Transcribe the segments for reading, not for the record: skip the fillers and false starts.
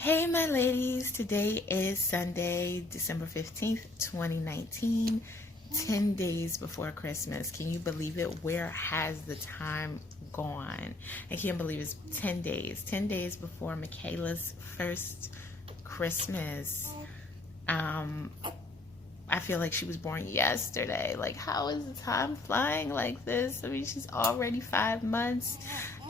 Hey my ladies, today is Sunday, December 15th, 2019, 10 days before Christmas. Can you believe it? Where has the time gone? I can't believe it's 10 days. 10 days before Michaela's first Christmas. Um, I feel like she was born yesterday. Like, how is the time flying like this? I mean, she's already 5 months,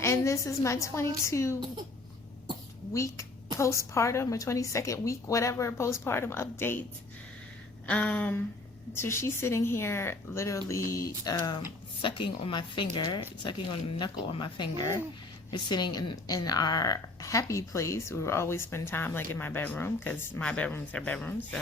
and this is my 22-week postpartum or 22nd week, whatever, postpartum update. So she's sitting here literally sucking on my finger, sucking on the knuckle on my finger. We're sitting in our happy place. We will always spend time like in my bedroom because my bedroom's her bedroom. So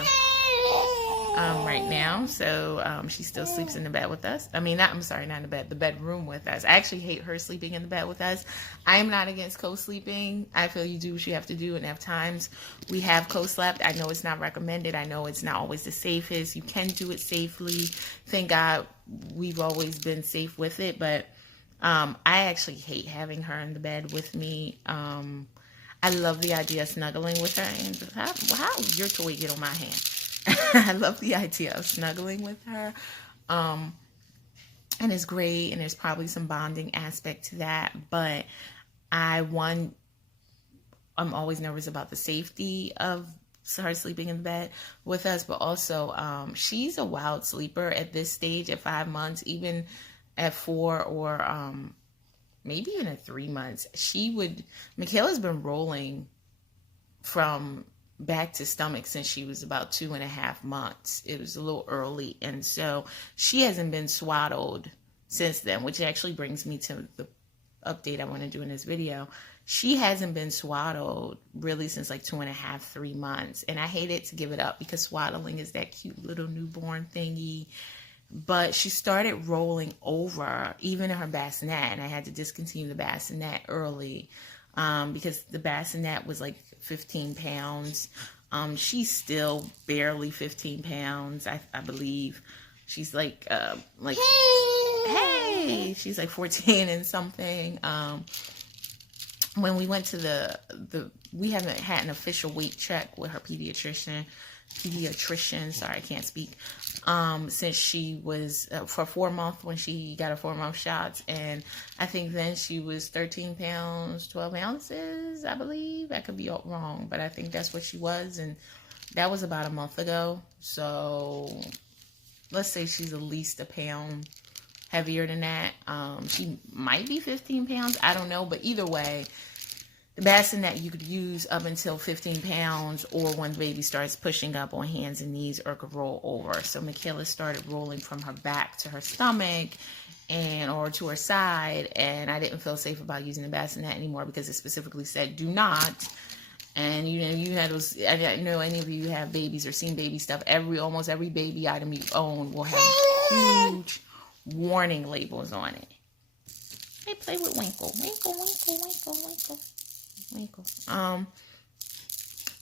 right now. So she still sleeps in the bed with us. I mean, I'm sorry, not in the bed, the bedroom with us. I actually hate her sleeping in the bed with us. I am not against co-sleeping. I feel you do what you have to do, and have times we have co-slept. I know it's not recommended. I know it's not always the safest. You can do it safely. Thank God we've always been safe with it, but I actually hate having her in the bed with me. I love the idea of snuggling with her. And how your toy get on my hand? I love the idea of snuggling with her. And it's great, and there's probably some bonding aspect to that. But I'm always nervous about the safety of her sleeping in the bed with us. But also, she's a wild sleeper at this stage at 5 months, even at 4 or maybe even at 3 months. Michaela's been rolling from back to stomach since she was about 2.5 months. It was a little early, and so she hasn't been swaddled since then, which actually brings me to the update I want to do in this video. She hasn't been swaddled really since like 2.5, 3 months, and I hated to give it up because swaddling is that cute little newborn thingy. But she started rolling over even in her bassinet, and I had to discontinue the bassinet early because the bassinet was like 15 pounds. She's still barely 15 pounds, I believe. She's like hey, she's like 14 and something. When we went to we haven't had an official weight check with her pediatrician, sorry, I can't speak, since she was for 4 months when she got her 4-month shots, and I think then she was 13 pounds 12 ounces, I believe. I could be wrong, but I think that's what she was, and that was about a month ago. So let's say she's at least a pound heavier than that. She might be 15 pounds, I don't know, but either way, the bassinet you could use up until 15 pounds, or when the baby starts pushing up on hands and knees, or could roll over. So Michaela started rolling from her back to her stomach or to her side, and I didn't feel safe about using the bassinet anymore because it specifically said do not. And you had those, I don't know any of you have babies or seen baby stuff. Almost every baby item you own will have huge warning labels on it. Hey, play with Winkle. Winkle, Winkle, Winkle, Winkle.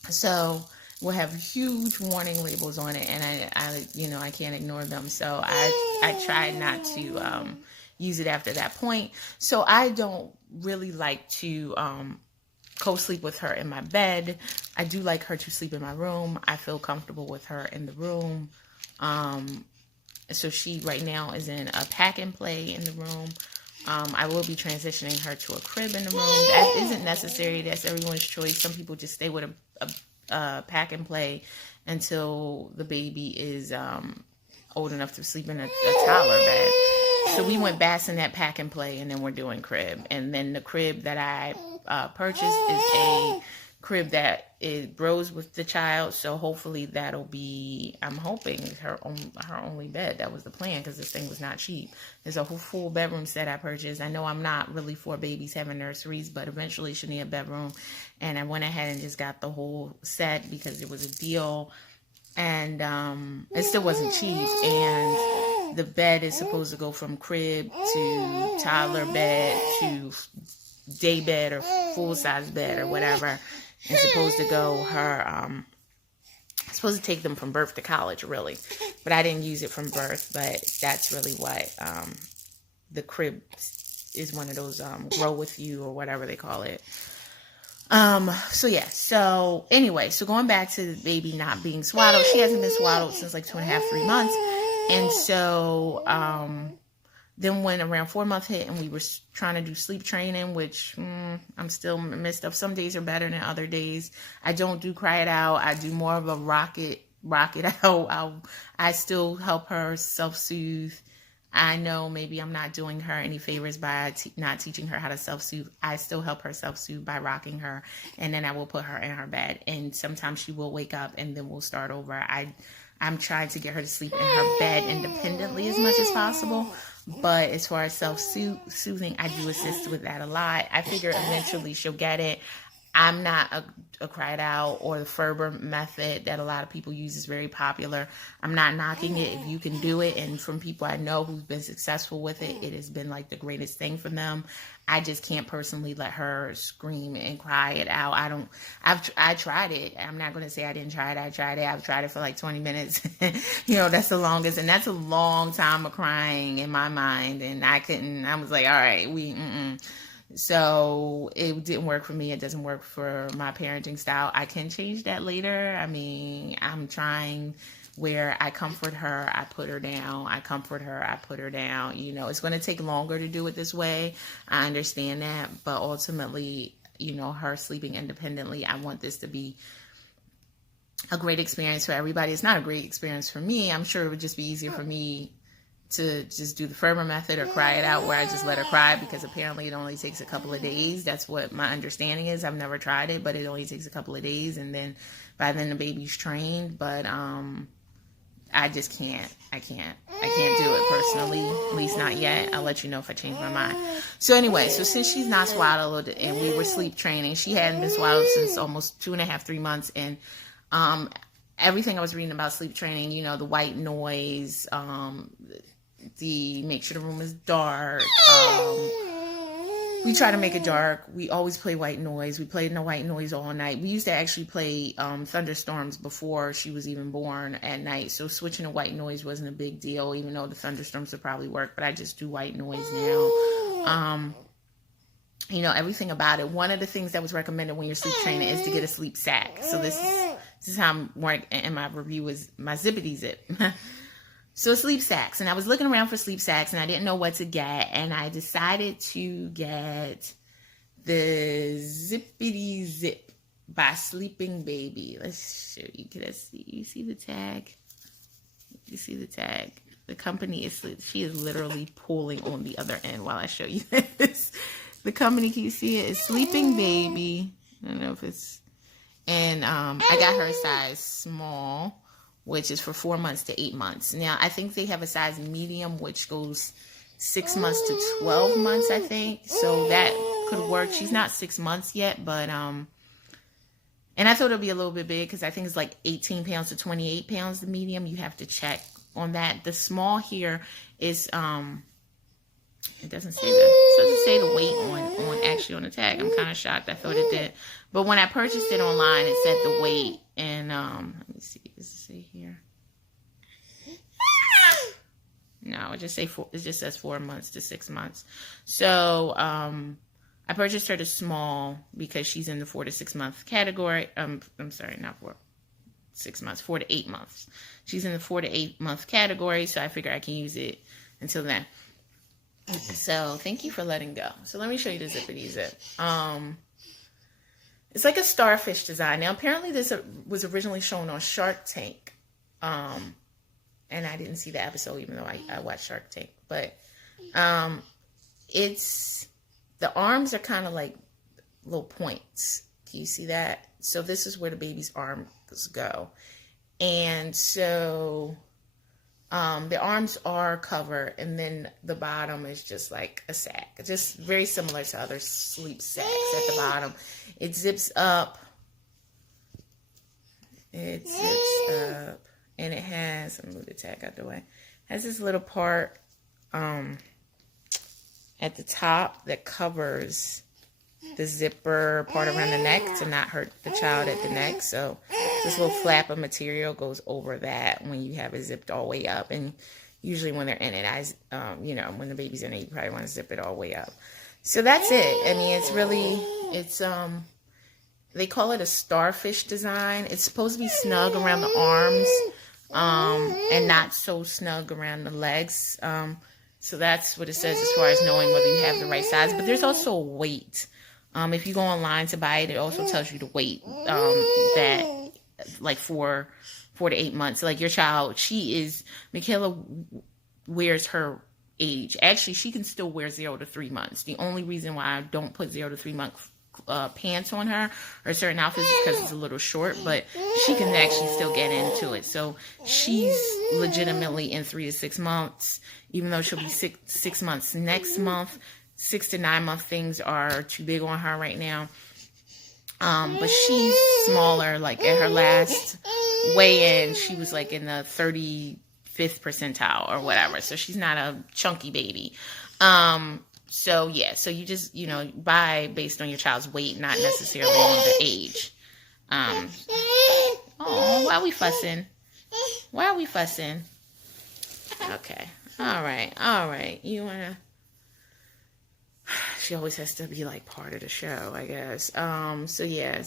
So we'll have huge warning labels on it, and I can't ignore them. So I tried not to use it after that point. So I don't really like to co-sleep with her in my bed. I do like her to sleep in my room. I feel comfortable with her in the room. So she right now is in a pack and play in the room. I will be transitioning her to a crib in the room. That isn't necessary. That's everyone's choice. Some people just stay with a pack and play until the baby is old enough to sleep in a toddler bed. So we went bassinet, pack and play, and then we're doing crib. And then the crib that I purchased is a crib that it grows with the child, so hopefully that'll be, I'm hoping, her only bed. That was the plan, because this thing was not cheap. There's a whole full bedroom set I purchased. I know I'm not really for babies having nurseries, but eventually she'll need a bedroom, and I went ahead and just got the whole set because it was a deal, and it still wasn't cheap. And the bed is supposed to go from crib to toddler bed to day bed or full-size bed or whatever. It's supposed to go supposed to take them from birth to college, really. But I didn't use it from birth, but that's really what the crib is, one of those grow with you or whatever they call it. So yeah, so anyway, so going back to the baby not being swaddled, she hasn't been swaddled since like 2.5, 3 months. And so, then when around 4 months hit and we were trying to do sleep training, which I'm still messed up. Some days are better than other days. I don't do cry it out. I do more of a rock it out. I still help her self-soothe. I know maybe I'm not doing her any favors by not teaching her how to self-soothe. I still help her self-soothe by rocking her, and then I will put her in her bed. And sometimes she will wake up, and then we'll start over. I'm trying to get her to sleep in her bed independently as much as possible. But as far as self-soothing, I do assist with that a lot. I figure eventually she'll get it. I'm not a cry it out, or the Ferber method that a lot of people use is very popular. I'm not knocking it if you can do it. And from people I know who've been successful with it, it has been like the greatest thing for them. I just can't personally let her scream and cry it out. I tried it. I'm not going to say I didn't try it. I tried it. I've tried it for like 20 minutes. That's the longest. And that's a long time of crying in my mind. And I was like, all right, So it didn't work for me. It doesn't work for my parenting style. I can change that later. I mean, I'm trying where I comfort her, I put her down. I comfort her, I put her down. It's going to take longer to do it this way. I understand that. But ultimately, her sleeping independently, I want this to be a great experience for everybody. It's not a great experience for me. I'm sure it would just be easier for me to just do the Ferber method or cry it out, where I just let her cry, because apparently it only takes a couple of days. That's what my understanding is. I've never tried it, but it only takes a couple of days, and then by then the baby's trained. But I just can't. I can't do it personally, at least not yet. I'll let you know if I change my mind. So anyway, so since she's not swaddled and we were sleep training, she hadn't been swaddled since almost 2.5, 3 months, and everything I was reading about sleep training, the white noise, the make sure the room is dark. We try to make it dark. We always play white noise. We played no white noise all night. We used to actually play thunderstorms before she was even born at night. So switching to white noise wasn't a big deal, even though the thunderstorms would probably work. But I just do white noise now. Everything about it. One of the things that was recommended when you're sleep training is to get a sleep sack. So this is how I'm working, and my review is my Zipadee Zip. So sleep sacks, and I was looking around for sleep sacks, and I didn't know what to get, and I decided to get the Zipadee Zip by Sleeping Baby. Let's show you. Can I see? You see the tag? You see the tag? The company she is literally pulling on the other end while I show you this. The company, can you see it? It's Sleeping Baby. I don't know if it's, and I got her a size small, which is for 4 months to 8 months. Now, I think they have a size medium, which goes 6 months to 12 months, I think. So that could work. She's not 6 months yet, but, and I thought it would be a little bit big, because I think it's like 18 pounds to 28 pounds, the medium. You have to check on that. The small here is, it doesn't say the weight on the tag. I'm kind of shocked. I thought it did. But when I purchased it online, it said the weight. And let me see. Does it say here? No, it just says 4 months to 6 months. So I purchased her the small because she's in the 4 to 6 month category. I'm sorry, not 6 months, 4 to 8 months. She's in the 4 to 8 month category, so I figure I can use it until then. So thank you for letting go. So let me show you the Zipadee Zip. It's like a starfish design. Now, apparently this was originally shown on Shark Tank. And I didn't see the episode, even though I watched Shark Tank. But the arms are kind of like little points. Can you see that? So this is where the baby's arms go. And so the arms are covered, and then the bottom is just like a sack. Just very similar to other sleep sacks at the bottom. It zips up. And it has, let me move the tag out the way. Has this little part at the top that covers the zipper part around the neck to not hurt the child at the neck. So this little flap of material goes over that when you have it zipped all the way up. And usually when they're in it, when the baby's in it, you probably want to zip it all the way up. So that's it. I mean, they call it a starfish design. It's supposed to be snug around the arms, and not so snug around the legs. So that's what it says as far as knowing whether you have the right size. But there's also a weight. If you go online to buy it, it also tells you the weight, that like 4 to 8 months. Like your child, Michaela wears her age. Actually, she can still wear 0 to 3 months. The only reason why I don't put 0 to 3 month pants on her or certain outfits is because it's a little short, but she can actually still get into it. So she's legitimately in 3 to 6 months, even though she'll be six months next month. 6 to 9 month things are too big on her right now. But she's smaller. Like at her last weigh-in, she was like in the 35th percentile or whatever. So she's not a chunky baby. So yeah, so you just, buy based on your child's weight, not necessarily on the age. Oh, why are we fussing? Why are we fussing? Okay. All right. You wanna... She always has to be like part of the show, I guess. So yeah,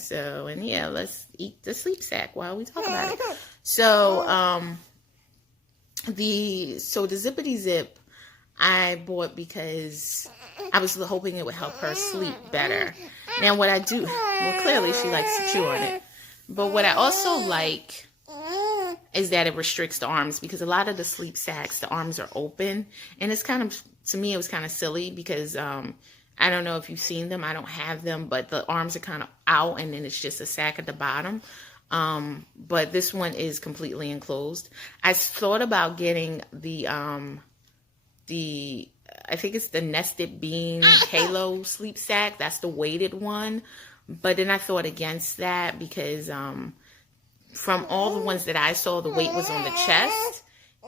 let's eat the sleep sack while we talk about it. So, the Zipadee Zip I bought because I was hoping it would help her sleep better. Now what I do, well, clearly she likes to chew on it. But what I also like is that it restricts the arms, because a lot of the sleep sacks, the arms are open. And it's kind of, to me, it was kind of silly because, I don't know if you've seen them. I don't have them, but the arms are kind of out and then it's just a sack at the bottom. But this one is completely enclosed. I thought about getting I think it's the nested bean halo sleep sack. That's the weighted one. But then I thought against that because, from all the ones that I saw, the weight was on the chest.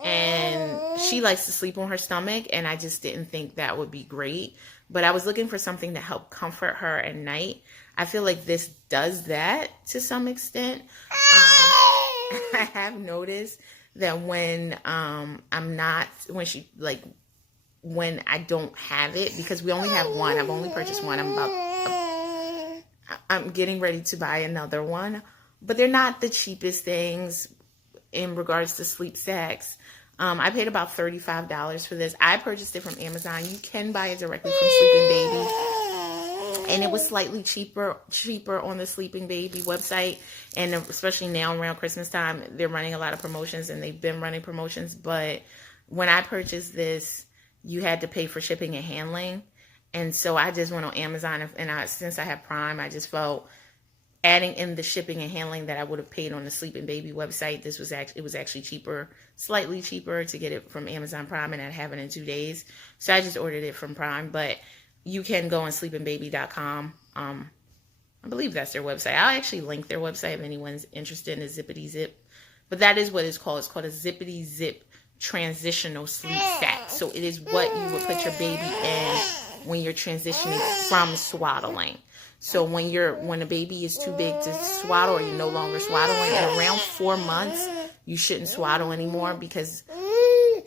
And she likes to sleep on her stomach, and I just didn't think that would be great. But I was looking for something to help comfort her at night. I feel like this does that to some extent. I have noticed that when when I don't have it, because we only have one. I've only purchased one. I'm getting ready to buy another one, but they're not the cheapest things in regards to sleep sacks. I paid about $35 for this. I purchased it from Amazon. You can buy it directly from Sleeping Baby. And it was slightly cheaper on the Sleeping Baby website. And especially now around Christmas time, they're running a lot of promotions, and they've been running promotions. But when I purchased this, you had to pay for shipping and handling. And so I just went on Amazon, and since I have Prime, I just felt adding in the shipping and handling that I would have paid on the Sleeping Baby website, it was actually cheaper, slightly cheaper to get it from Amazon Prime, and I'd have it in 2 days. So I just ordered it from Prime, but you can go on sleepingbaby.com. I believe that's their website. I'll actually link their website if anyone's interested in the Zipadee Zip. But that is what it's called. It's called a Zipadee Zip transitional sleep sack. So it is what you would put your baby in when you're transitioning from swaddling. So when a baby is too big to swaddle, or you're no longer swaddling, at around 4 months, you shouldn't swaddle anymore, because,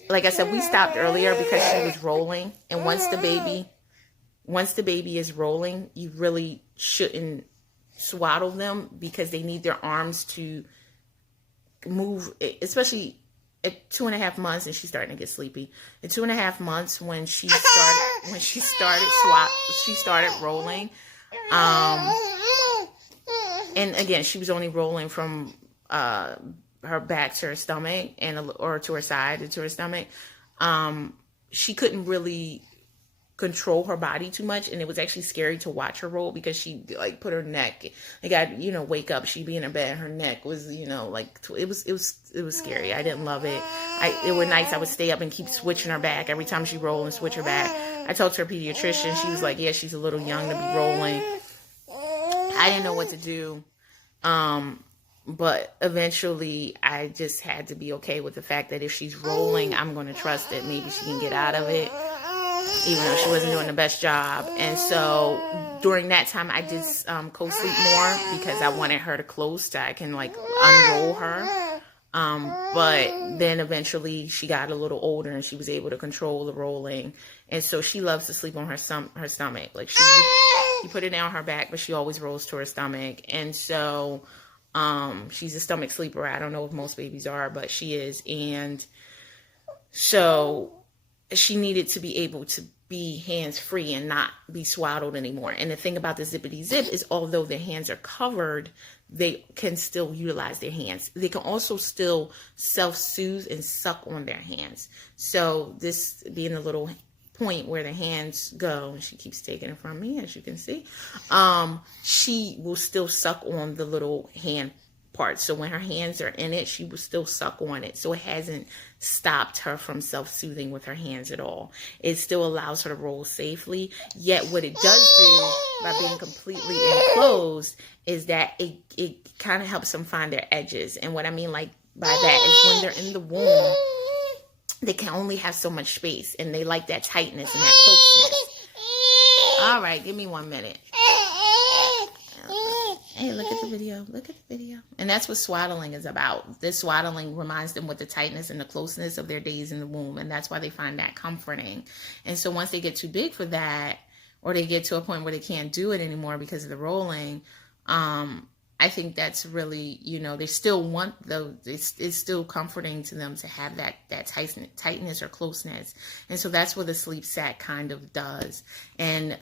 like I said, we stopped earlier because she was rolling. And once the baby is rolling, you really shouldn't swaddle them, because they need their arms to move, especially at 2.5 months, and she's starting to get sleepy. At 2.5 months, when she started rolling. And again, she was only rolling from her back to her stomach, or to her side and to her stomach. She couldn't really control her body too much, and it was actually scary to watch her roll, because she like put her neck, like I'd wake up, she'd be in her bed, and her neck was it was scary. I didn't love it. There were nights I would stay up and keep switching her back every time she rolled, and switch her back. I talked to her pediatrician. She was like, yeah, she's a little young to be rolling. I didn't know what to do. But eventually I just had to be okay with the fact that if she's rolling, I'm going to trust that maybe she can get out of it, even though she wasn't doing the best job. And so during that time, I did co-sleep more, because I wanted her to close so I can unroll her. But then eventually she got a little older, and she was able to control the rolling. And so she loves to sleep on her stomach. Like She put it on her back, but she always rolls to her stomach. And so she's a stomach sleeper. I don't know if most babies are, but she is. And so she needed to be able to be hands-free and not be swaddled anymore. And the thing about the Zipadee Zip is, although their hands are covered, they can still utilize their hands. They can also still self-soothe and suck on their hands. So this being a little point where the hands go, and she keeps taking it from me, as you can see, she will still suck on the little hand part. So when her hands are in it, she will still suck on it. So it hasn't stopped her from self-soothing with her hands at all. It still allows her to roll safely. Yet what it does do by being completely enclosed is that it kind of helps them find their edges. And what I mean like by that is when they're in the womb, they can only have so much space, and they like that tightness and that closeness. All right, give me 1 minute. Hey, look at the video. Look at the video. And that's what swaddling is about. This swaddling reminds them with the tightness and the closeness of their days in the womb. And that's why they find that comforting. And so once they get too big for that, or they get to a point where they can't do it anymore because of the rolling, I think that's really, you know, they still want those, it's still comforting to them to have that tightness or closeness. And so that's what the sleep sack kind of does. And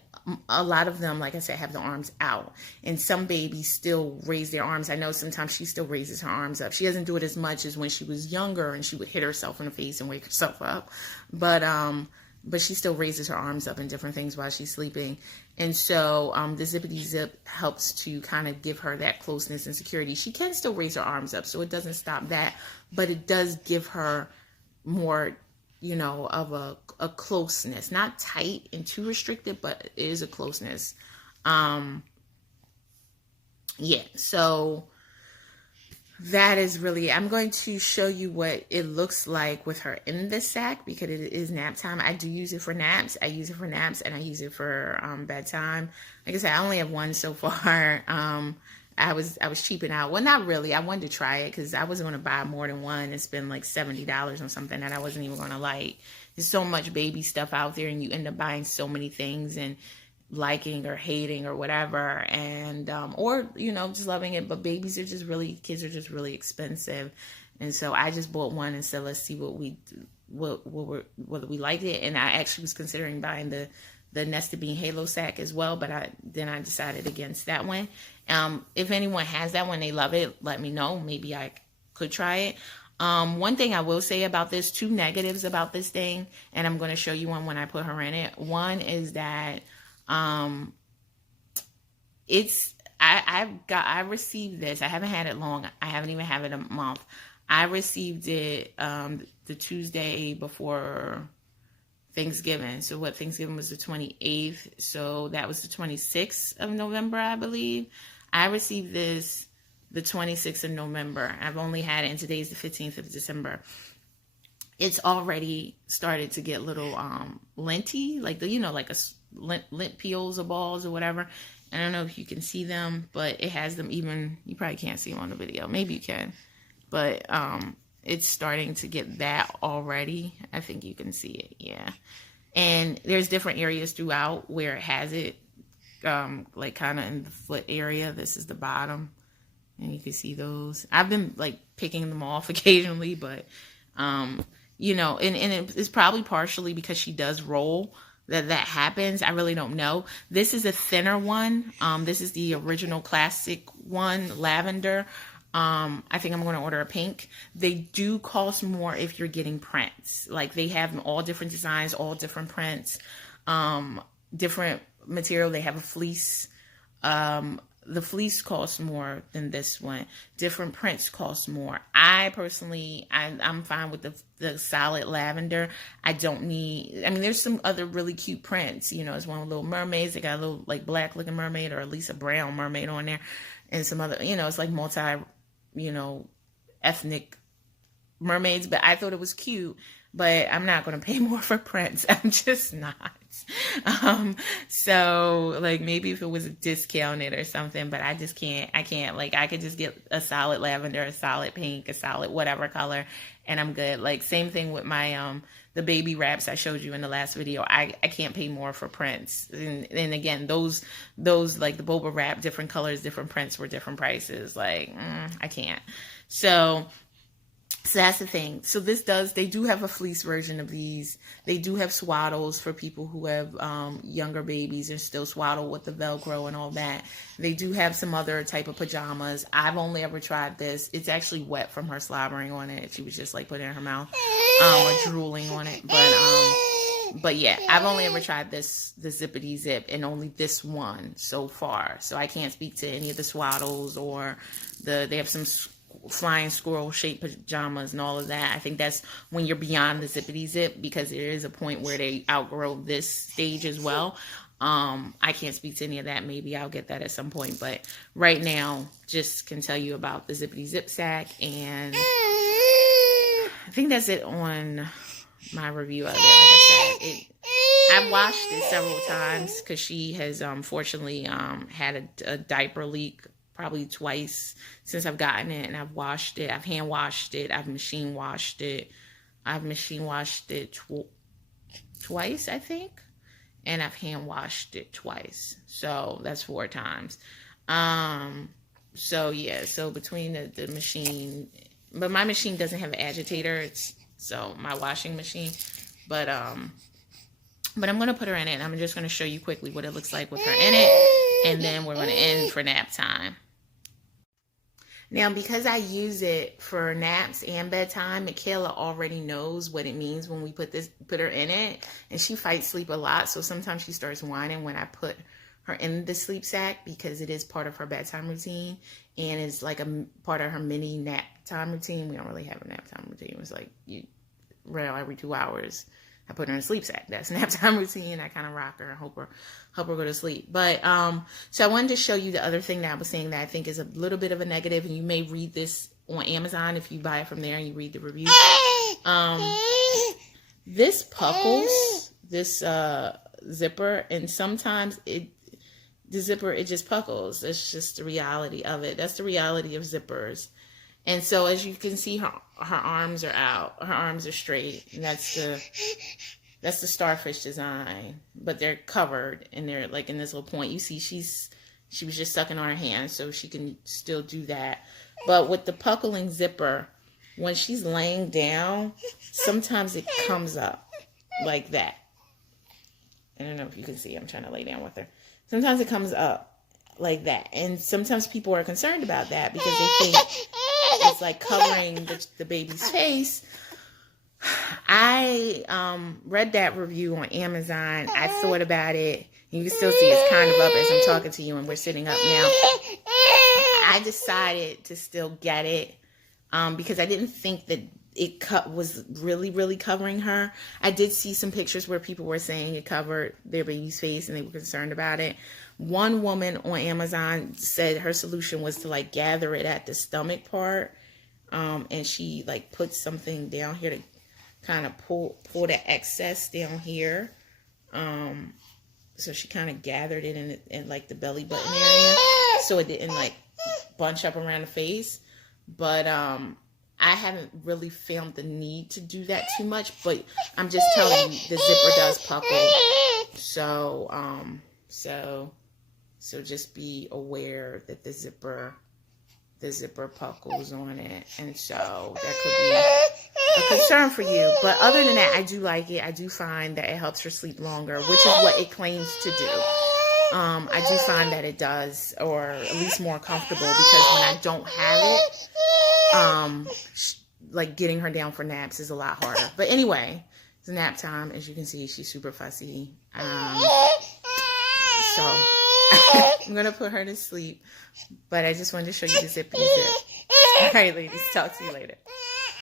a lot of them, like I said, have the arms out. And some babies still raise their arms. I know sometimes she still raises her arms up. She doesn't do it as much as when she was younger and she would hit herself in the face and wake herself up. But she still raises her arms up and different things while she's sleeping. And so the Zipadee Zip helps to kind of give her that closeness and security. She can still raise her arms up, so it doesn't stop that. But it does give her more, you know, of a closeness. Not tight and too restricted, but it is a closeness. Yeah, so that is really, I'm going to show you what it looks like with her in the sack, because it is nap time. I do use it for naps. I use it for naps, and I use it for bedtime. Like I said, I only have one so far. I was cheaping out. Well, not really. I wanted to try it because I wasn't going to buy more than one and spend like $70 on something that I wasn't even going to like. There's so much baby stuff out there, and you end up buying so many things and liking or hating or whatever, and or, you know, just loving it. But kids are just really expensive. And so I just bought one and said, let's see whether we liked it. And I actually was considering buying the Nested Bean Halo sack as well, but then I decided against that one. If anyone has that one, they love it, let me know. Maybe I could try it. One thing I will say about this, 2 negatives about this thing, and I'm going to show you one when I put her in it. One is that I received this. I haven't had it long. I haven't even had it a month. I received it the Tuesday before Thanksgiving. So what, Thanksgiving was the 28th. So that was the 26th of November, I believe. I received this the 26th of November. I've only had it, and today's the 15th of December. It's already started to get little linty, like like a lint peels or balls or whatever. I don't know if you can see them, but it has them even, you probably can't see them on the video. Maybe you can, but it's starting to get that already. I think you can see it, yeah. And there's different areas throughout where it has it, like kind of in the foot area. This is the bottom, and you can see those. I've been like picking them off occasionally, but you know, and it's probably partially because she does roll that happens. I really don't know. This is a thinner one. This is the original classic one, lavender. I think I'm going to order a pink. They do cost more if you're getting prints. Like, they have all different designs, all different prints, different material. They have a fleece. The fleece costs more than this one. Different prints cost more. I personally, I'm fine with the solid lavender. I don't need, I mean, there's some other really cute prints. You know, it's one with little mermaids. They got a little like black looking mermaid, or at least a brown mermaid on there. And some other, you know, it's like multi, you know, ethnic mermaids. But I thought it was cute. But I'm not going to pay more for prints. I'm just not. So like maybe if it was discounted or something, but I just can't, like I could just get a solid lavender, a solid pink, a solid whatever color, and I'm good. Like same thing with my, the baby wraps I showed you in the last video. I can't pay more for prints. And again, those like the boba wrap, different colors, different prints were different prices. Like, I can't. So that's the thing. So they do have a fleece version of these. They do have swaddles for people who have younger babies and still swaddle with the Velcro and all that. They do have some other type of pajamas. I've only ever tried this. It's actually wet from her slobbering on it. She was just like putting it in her mouth or drooling on it. But yeah, I've only ever tried the Zipadee Zip, and only this one so far. So I can't speak to any of the swaddles or they have some flying squirrel shaped pajamas and all of that. I think that's when you're beyond the Zipadee Zip, because there is a point where they outgrow this stage as well. I can't speak to any of that. Maybe I'll get that at some point, but right now just can tell you about the Zipadee Zip sack, and I think that's it on my review of it. Like I said, I've washed it several times because she has fortunately had a diaper leak probably twice since I've gotten it, and I've washed it. I've hand washed it. I've machine washed it. I've machine washed it twice, I think, and I've hand washed it twice. So that's 4 times. So yeah, so between the machine, but my machine doesn't have an agitator. So my washing machine, but I'm going to put her in it, and I'm just going to show you quickly what it looks like with her in it, and then we're going to end for nap time. Now, because I use it for naps and bedtime, Michaela already knows what it means when we put her in it, and she fights sleep a lot, so sometimes she starts whining when I put her in the sleep sack, because it is part of her bedtime routine, and it's like a part of her mini nap time routine. We don't really have a nap time routine. It's like every 2 hours I put her in a sleep sack. That's nap time routine. I kind of rock her and help her go to sleep. But so I wanted to show you the other thing that I was saying that I think is a little bit of a negative, and you may read this on Amazon if you buy it from there and you read the review. This puckles, this zipper, and sometimes the zipper, it just puckles. It's just the reality of it. That's the reality of zippers. And so as you can see, her arms are out. Her arms are straight. And that's the starfish design. But they're covered, and they're like in this little point. You see she was just sucking on her hand, so she can still do that. But with the puckling zipper, when she's laying down, sometimes it comes up like that. I don't know if you can see. I'm trying to lay down with her. Sometimes it comes up like that. And sometimes people are concerned about that because they think it's like covering the baby's face. I read that review on Amazon. I thought about it. You can still see it's kind of up as I'm talking to you, and we're sitting up now. I decided to still get it because I didn't think that it was really covering her. I did see some pictures where people were saying it covered their baby's face and they were concerned about it. One woman on Amazon said her solution was to like gather it at the stomach part, and she like put something down here to kind of pull the excess down here. So she kind of gathered it in like the belly button area, so it didn't like bunch up around the face. But I haven't really found the need to do that too much, but I'm just telling you, the zipper does puckle. So just be aware that the zipper puckles on it, and so that could be a concern for you. But other than that, I do like it. I do find that it helps her sleep longer, which is what it claims to do. I do find that it does, or at least more comfortable, because when I don't have it, like getting her down for naps is a lot harder. But anyway, it's nap time. As you can see, she's super fussy. So I'm gonna put her to sleep, but I just wanted to show you the Zipadee Zip. All right, ladies, talk to you later.